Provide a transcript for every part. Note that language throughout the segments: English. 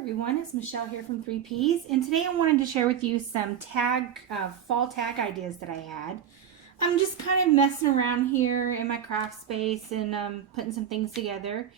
everyone, it's Michelle here from 3Ps, and today I wanted to share with you some fall tag ideas that I had. I'm just kind of messing around here in my craft space and putting some things together.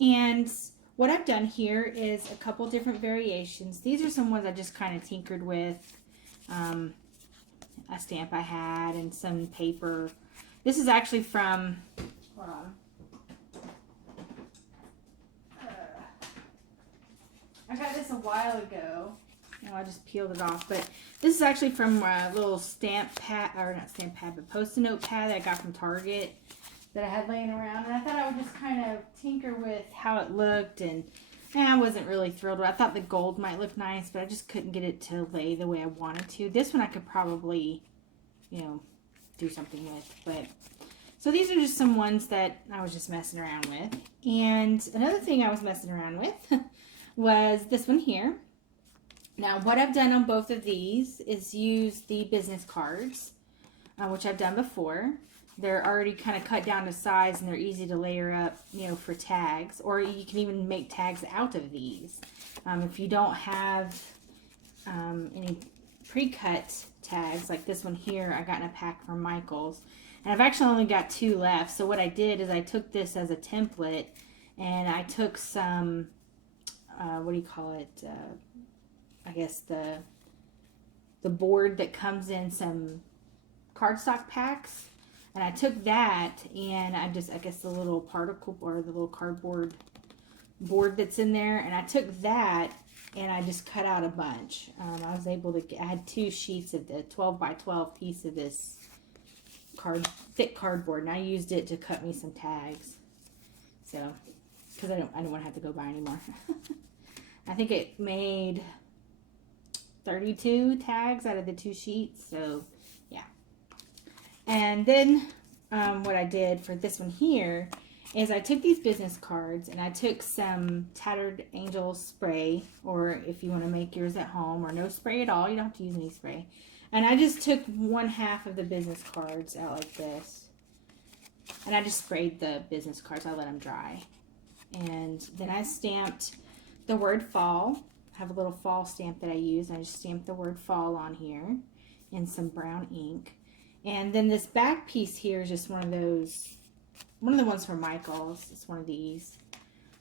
And what I've done here is a couple different variations. These are some ones I just kind of tinkered with. A stamp I had and some paper. This is actually from, hold on. I got this a while ago. I just peeled it off, but this is actually from a little stamp pad, or not stamp pad, but Post-it note pad that I got from Target that I had laying around. And I thought I would just kind of tinker with how it looked, and I wasn't really thrilled with it. I thought the gold might look nice, but I just couldn't get it to lay the way I wanted to. This one I could probably, do something with, but so these are just some ones that I was just messing around with. And another thing I was messing around with was this one here. Now what I've done on both of these is use the business cards, which I've done before. They're already kind of cut down to size and they're easy to layer up, for tags, or you can even make tags out of these. If you don't have any pre-cut tags like this one here, I got in a pack from Michael's, and I've actually only got 2 left. So what I did is I took this as a template and I took some what do you call it? I guess the board that comes in some cardstock packs, and I took that and I guess the little particle board, the little cardboard board that's in there, and I took that and I just cut out a bunch. I was able to I had 2 sheets of the 12 by 12 piece of this thick cardboard, and I used it to cut me some tags. So, because I don't want to have to go buy anymore. I think it made 32 tags out of the 2 sheets, so yeah. And then what I did for this one here is I took these business cards and I took some Tattered Angel spray, or if you want to make yours at home, or no spray at all, you don't have to use any spray. And I just took 1/2 of the business cards out like this, and I just sprayed the business cards. I let them dry, and then I stamped the word fall. I have a little fall stamp that I use. I just stamped the word fall on here in some brown ink. And then this back piece here is just one of the ones from Michael's. It's one of these.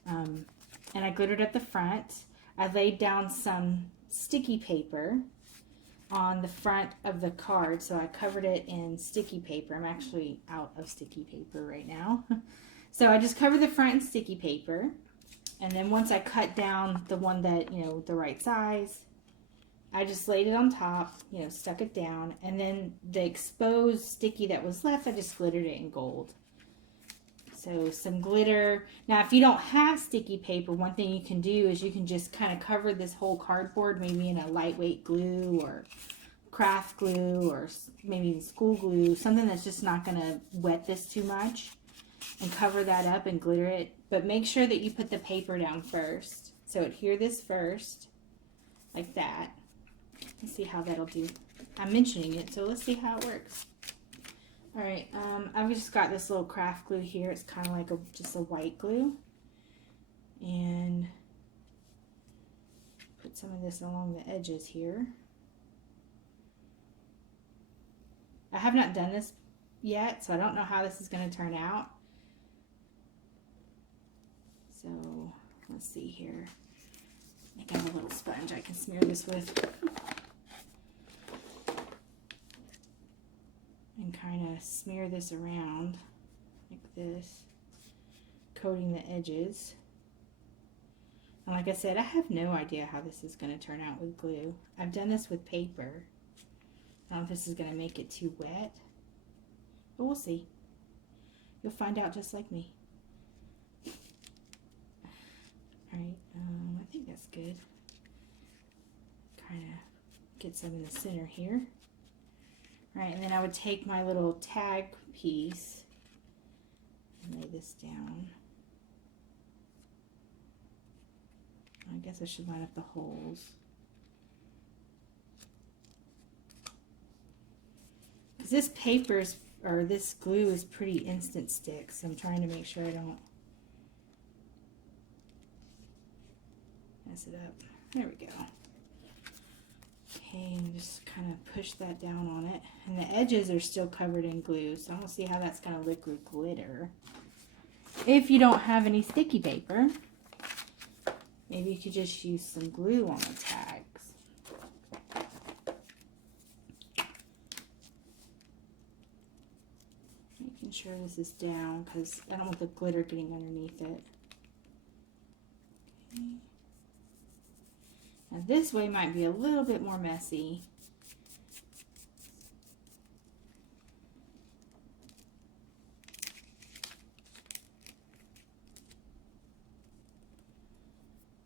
And I glittered at the front. I laid down some sticky paper on the front of the card, so I covered it in sticky paper. I'm actually out of sticky paper right now. So I just covered the front in sticky paper. And then once I cut down the one that, the right size, I just laid it on top, stuck it down. And then the exposed sticky that was left, I just glittered it in gold. So some glitter. Now, if you don't have sticky paper, one thing you can do is you can just kind of cover this whole cardboard, maybe in a lightweight glue or craft glue, or maybe even school glue, something that's just not going to wet this too much, and cover that up and glitter it. But make sure that you put the paper down first. So adhere this first, like that. Let's see how that'll do. I'm mentioning it, so let's see how it works. Alright, I've just got this little craft glue here. It's kind of like just a white glue. And put some of this along the edges here. I have not done this yet, so I don't know how this is going to turn out. So let's see here. I think I have a little sponge I can smear this with. And kind of smear this around like this, coating the edges. And like I said, I have no idea how this is going to turn out with glue. I've done this with paper. I don't know if this is going to make it too wet, but we'll see. You'll find out just like me. Alright, I think that's good. Kind of get some in the center here. Alright, and then I would take my little tag piece and lay this down. I guess I should line up the holes. Because this paper's, or this glue is pretty instant stick, so I'm trying to make sure I don't mess it up. There we go. Okay, and just kind of push that down on it. And the edges are still covered in glue, so I don't see how that's going to liquid glitter. If you don't have any sticky paper, maybe you could just use some glue on the tags. Making sure this is down because I don't want the glitter getting underneath it. Okay. Now this way might be a little bit more messy.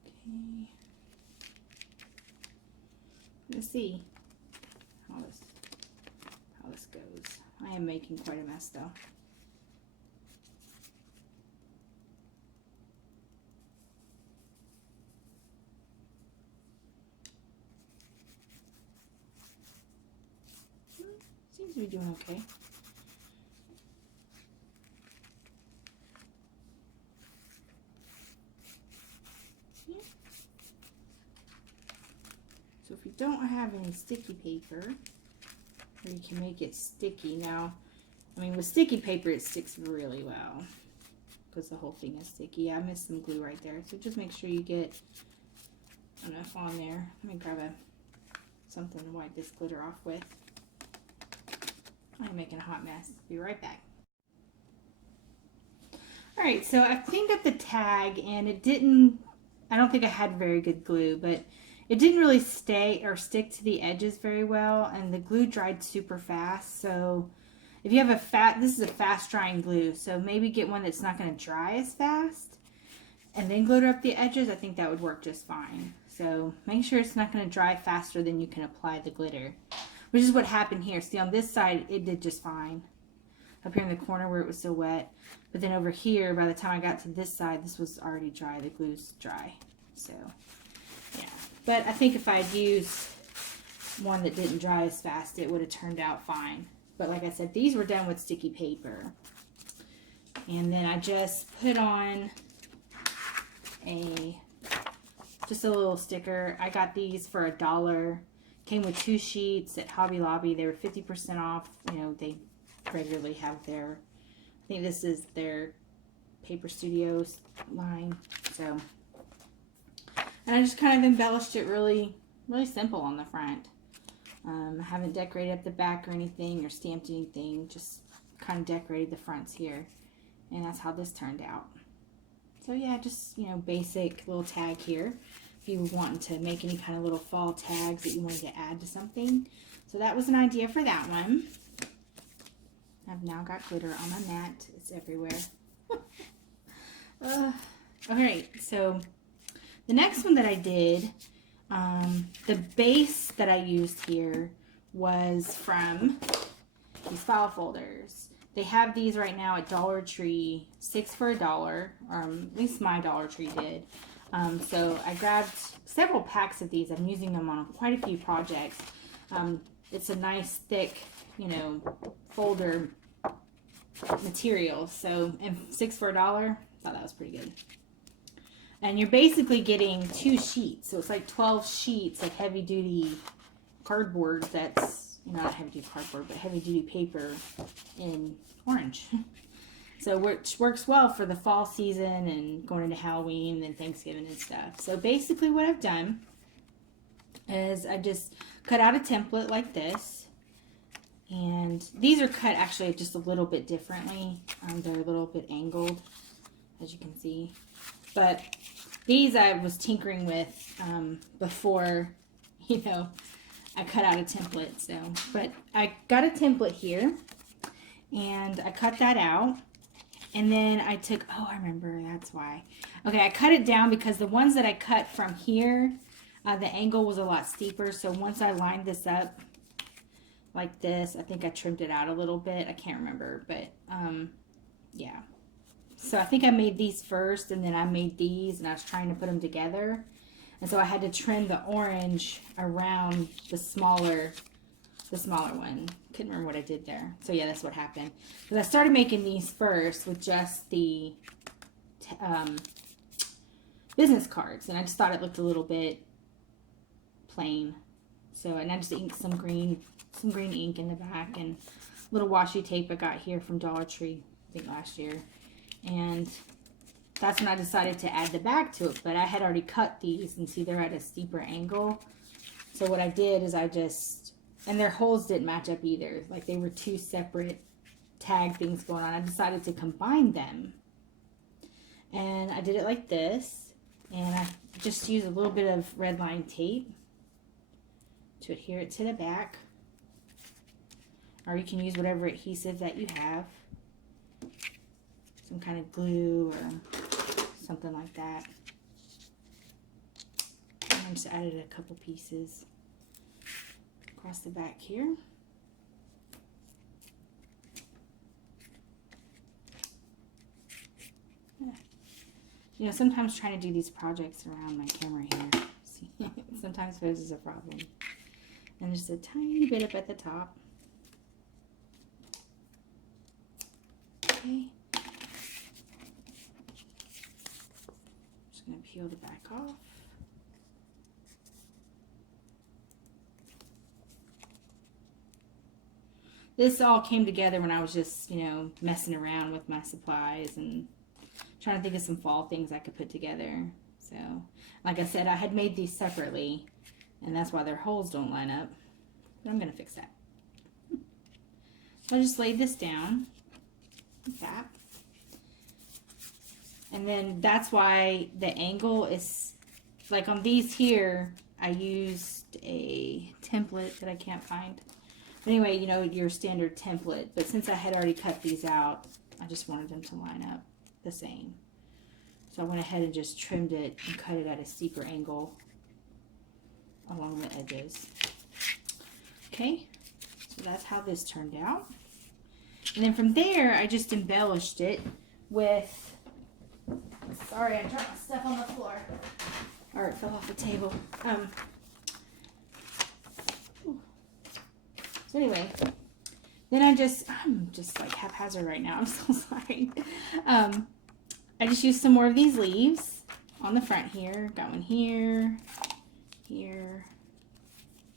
Okay. Let's see how this goes. I am making quite a mess though. Seems to be doing okay. So if you don't have any sticky paper, or you can make it sticky. Now, I mean, with sticky paper, it sticks really well because the whole thing is sticky. I missed some glue right there. So just make sure you get enough on there. Let me grab something to wipe this glitter off with. I'm making a hot mess. Be right back. All right, so I've cleaned up the tag and it didn't, I don't think I had very good glue, but it didn't really stay or stick to the edges very well, and the glue dried super fast. So if you have this is a fast drying glue, so maybe get one that's not going to dry as fast and then glitter up the edges. I think that would work just fine. So make sure it's not going to dry faster than you can apply the glitter, which is what happened here. See, on this side, it did just fine. Up here in the corner where it was still wet. But then over here, by the time I got to this side, this was already dry. The glue's dry. So, yeah. But I think if I'd used one that didn't dry as fast, it would have turned out fine. But like I said, these were done with sticky paper. And then I just put on just a little sticker. I got these for $1. Came with 2 sheets at Hobby Lobby. They were 50% off. You know, they regularly have I think this is their Paper Studios line. So, and I just kind of embellished it really simple on the front. I haven't decorated up the back or anything or stamped anything, just kind of decorated the fronts here. And that's how this turned out. So yeah, just, you know, basic little tag here. If you wanted to make any kind of little fall tags that you wanted to add to something. So that was an idea for that one. I've now got glitter on my mat. It's everywhere. Alright, so the next one that I did, the base that I used here was from these file folders. They have these right now at Dollar Tree, 6 for $1, or at least my Dollar Tree did. So I grabbed several packs of these. I'm using them on quite a few projects. It's a nice thick, you know, folder material. So, and 6 for $1, thought that was pretty good. And you're basically getting 2 sheets. So it's like 12 sheets of heavy duty cardboard that's, not heavy duty cardboard, but heavy duty paper in orange. So which works well for the fall season and going into Halloween and Thanksgiving and stuff. So basically what I've done is I just cut out a template like this. And these are cut actually just a little bit differently. They're a little bit angled, as you can see. But these I was tinkering with before, you know, I cut out a template. So, but I got a template here and I cut that out. And then I took, oh, I remember, that's why. Okay, I cut it down because the ones that I cut from here, the angle was a lot steeper. So once I lined this up like this, I think I trimmed it out a little bit. I can't remember, but yeah. So I think I made these first and then I made these and I was trying to put them together. And so I had to trim the orange around the smaller one. Couldn't remember what I did there. So yeah, that's what happened. Because I started making these first with just the business cards, and I just thought it looked a little bit plain. So, and I just inked some green ink in the back, and little washi tape I got here from Dollar Tree, I think last year. And that's when I decided to add the back to it, but I had already cut these, and see they're at a steeper angle. So what I did is and their holes didn't match up either. Like they were two separate tag things going on. I decided to combine them. And I did it like this, and I just used a little bit of red line tape to adhere it to the back. Or you can use whatever adhesive that you have. Some kind of glue or something like that. And I just added a couple pieces across the back here. Yeah. You know, sometimes trying to do these projects around my camera here, see, sometimes poses a problem. And just a tiny bit up at the top. Okay. Just going to peel the back off. This all came together when I was just, you know, messing around with my supplies and trying to think of some fall things I could put together. So, like I said, I had made these separately, and that's why their holes don't line up. But I'm going to fix that. So I just laid this down like that. And then that's why the angle is, like on these here, I used a template that I can't find. But anyway, you know, your standard template. But since I had already cut these out, I just wanted them to line up the same. So I went ahead and just trimmed it and cut it at a steeper angle along the edges. Okay, so that's how this turned out. And then from there, I just embellished it with, sorry, I dropped my stuff on the floor. Or it fell off the table. So anyway, then I'm just like haphazard right now. I'm so sorry. I just used some more of these leaves on the front here. Got one here, here,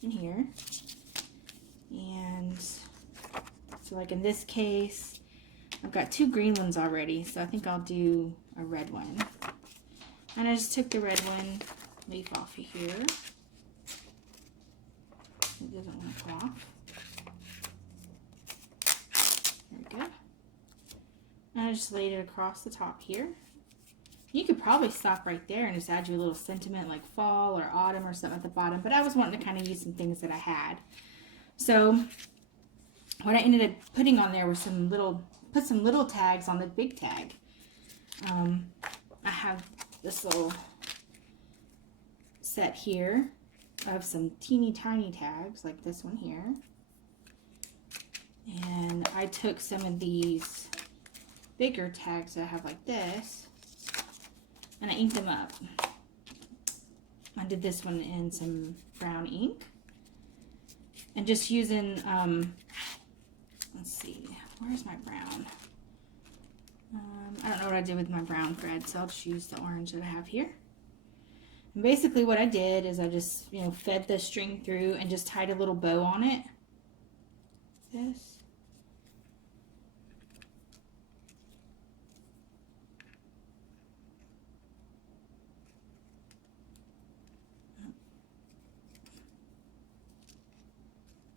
and here. And so like in this case, I've got two green ones already, so I think I'll do a red one. And I just took the red one leaf off of here. It doesn't want to fall off. There we go. And I just laid it across the top here. You could probably stop right there and just add you a little sentiment like fall or autumn or something at the bottom, but I was wanting to kind of use some things that I had. So what I ended up putting on there was some little tags on the big tag. I have this little set here of some teeny tiny tags like this one here. And I took some of these bigger tags that I have like this, and I inked them up. I did this one in some brown ink. And just using, let's see, where's my brown? I don't know what I did with my brown thread, so I'll just use the orange that I have here. And basically what I did is I just, you know, fed the string through and just tied a little bow on it. This.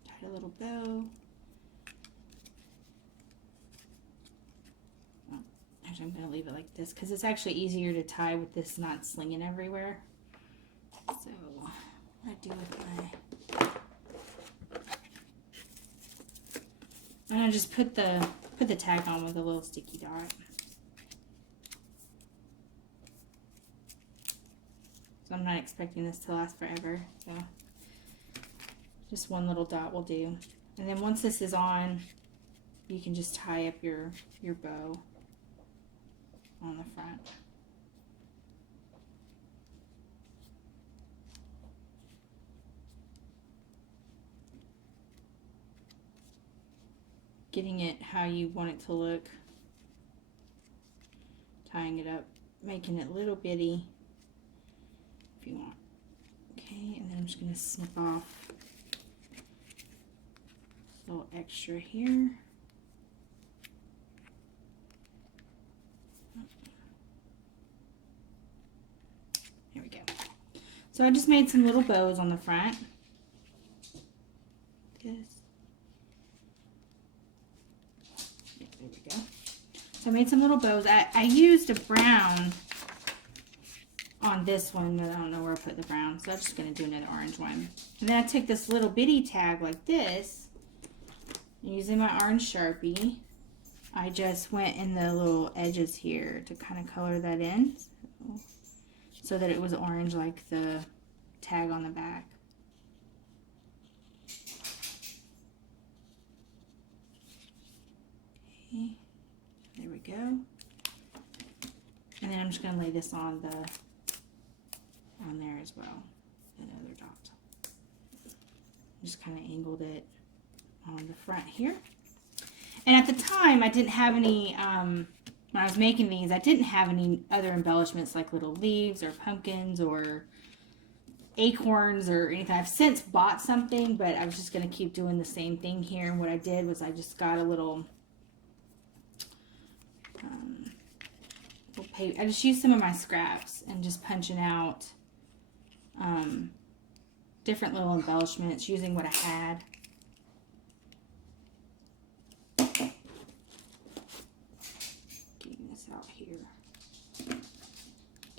Tied a little bow. I'm going to leave it like this because it's actually easier to tie with this not slinging everywhere. So what I do with my, and I just put the tag on with a little sticky dot. So I'm not expecting this to last forever. So just one little dot will do. And then once this is on, you can just tie up your bow on the front. Getting it how you want it to look. Tying it up, making it little bitty if you want. Okay, and then I'm just going to snip off a little extra here. There we go. So I just made some little bows on the front. There we go. So I made some little bows. I used a brown on this one, but I don't know where I put the brown, so I'm just going to do another orange one. And then I took this little bitty tag like this, using my orange Sharpie. I just went in the little edges here to kind of color that in, so that it was orange like the tag on the back. Okay, there we go. And then I'm just going to lay this on there as well, that other dot. Just kind of angled it on the front here. And at the time, I didn't have any, when I was making these, I didn't have any other embellishments like little leaves or pumpkins or acorns or anything. I've since bought something, but I was just going to keep doing the same thing here. And what I did was I just got a little paper. I just used some of my scraps and just punching out different little embellishments using what I had. Getting this out here.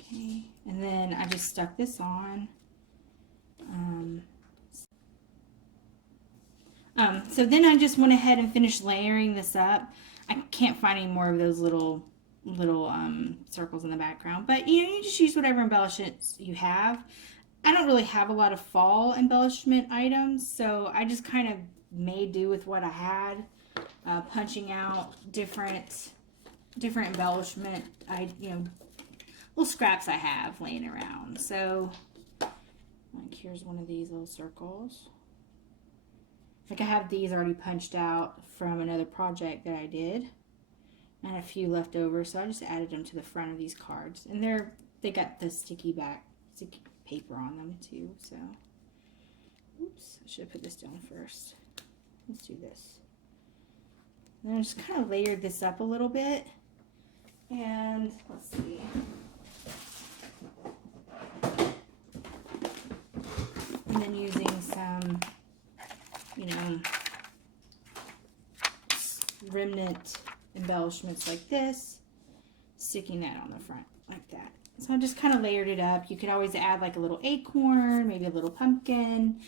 Okay, and then I just stuck this on. So then I just went ahead and finished layering this up. I can't find any more of those little circles in the background, but you just use whatever embellishments you have. I don't really have a lot of fall embellishment items, so I just kind of made do with what I had, punching out different embellishment, little scraps I have laying around. So like here's one of these little circles. Like I have these already punched out from another project that I did, and a few left over, so I just added them to the front of these cards. And they got the sticky paper on them too, so oops, I should have put this down first. Let's do this. And I just kind of layered this up a little bit, and let's see. And then using some remnant embellishments like this, sticking that on the front like that. So I just kind of layered it up. You could always add like a little acorn, maybe a little pumpkin,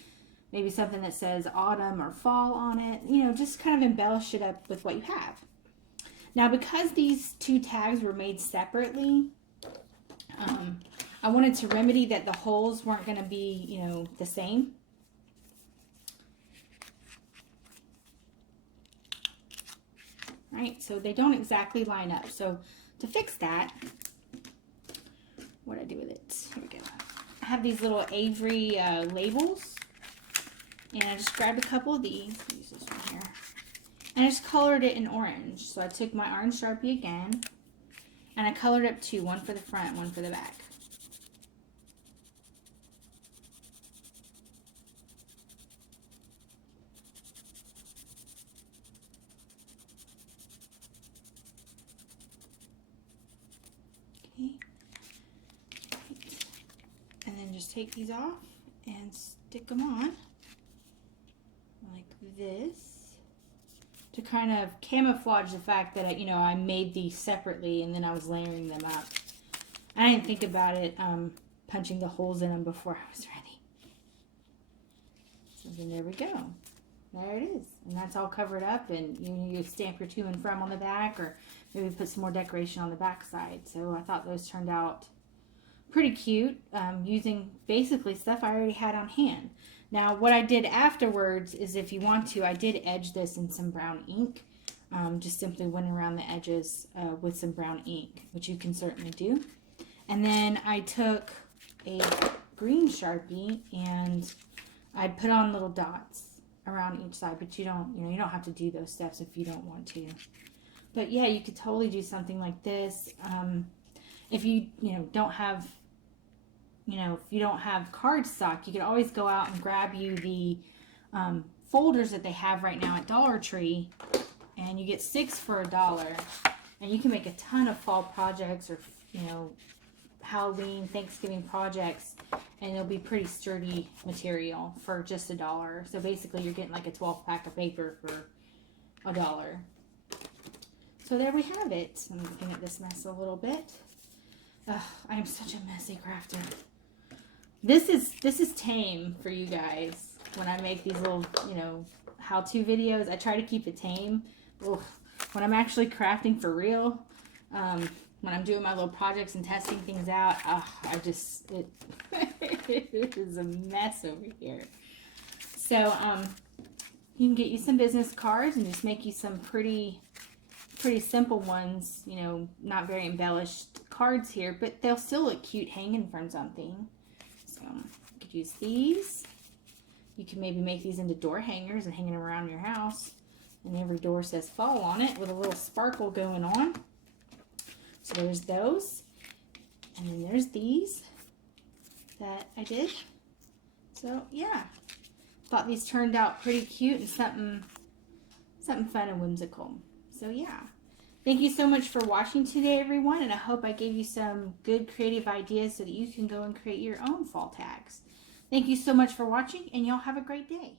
maybe something that says autumn or fall on it. Just kind of embellish it up with what you have. Now, because these two tags were made separately, I wanted to remedy that the holes weren't going to be, the same. Right, so they don't exactly line up. So to fix that, what I do with it, here we go. I have these little Avery labels, and I just grabbed a couple of these. Use this one here, and I just colored it in orange. So I took my orange Sharpie again, and I colored up two, one for the front, one for the back. And then just take these off and stick them on like this to kind of camouflage the fact that I made these separately and then I was layering them up. I didn't think about it punching the holes in them before I was ready. So then there we go. There it is. And that's all covered up, and you stamp your to and from on the back, or maybe put some more decoration on the back side. So I thought those turned out pretty cute, using basically stuff I already had on hand. Now what I did afterwards is, if you want to, I did edge this in some brown ink. Just simply went around the edges with some brown ink, which you can certainly do. And then I took a green Sharpie and I put on little dots around each side, but you don't have to do those steps if you don't want to. But yeah, you could totally do something like this. If you don't have you know, if you don't have cardstock, you can always go out and grab you the folders that they have right now at Dollar Tree, and you get 6 for $1, and you can make a ton of fall projects or, you know, Halloween, Thanksgiving projects, and it'll be pretty sturdy material for just $1. So basically you're getting like a 12 pack of paper for $1. So there we have it. I'm looking at this mess a little bit. Ugh, I am such a messy crafter. This is tame for you guys. When I make these little, you know, how-to videos, I try to keep it tame. Ugh. When I'm actually crafting for real, when I'm doing my little projects and testing things out, it is a mess over here. So, you can get you some business cards and just make you some pretty simple ones, you know, not very embellished cards here, but they'll still look cute hanging from something. So, you could use these. You can maybe make these into door hangers and hang them around your house. And every door says fall on it with a little sparkle going on. So there's those. And then there's these that I did. So yeah, thought these turned out pretty cute and something fun and whimsical. So yeah, thank you so much for watching today, everyone, and I hope I gave you some good creative ideas so that you can go and create your own fall tags. Thank you so much for watching, and y'all have a great day.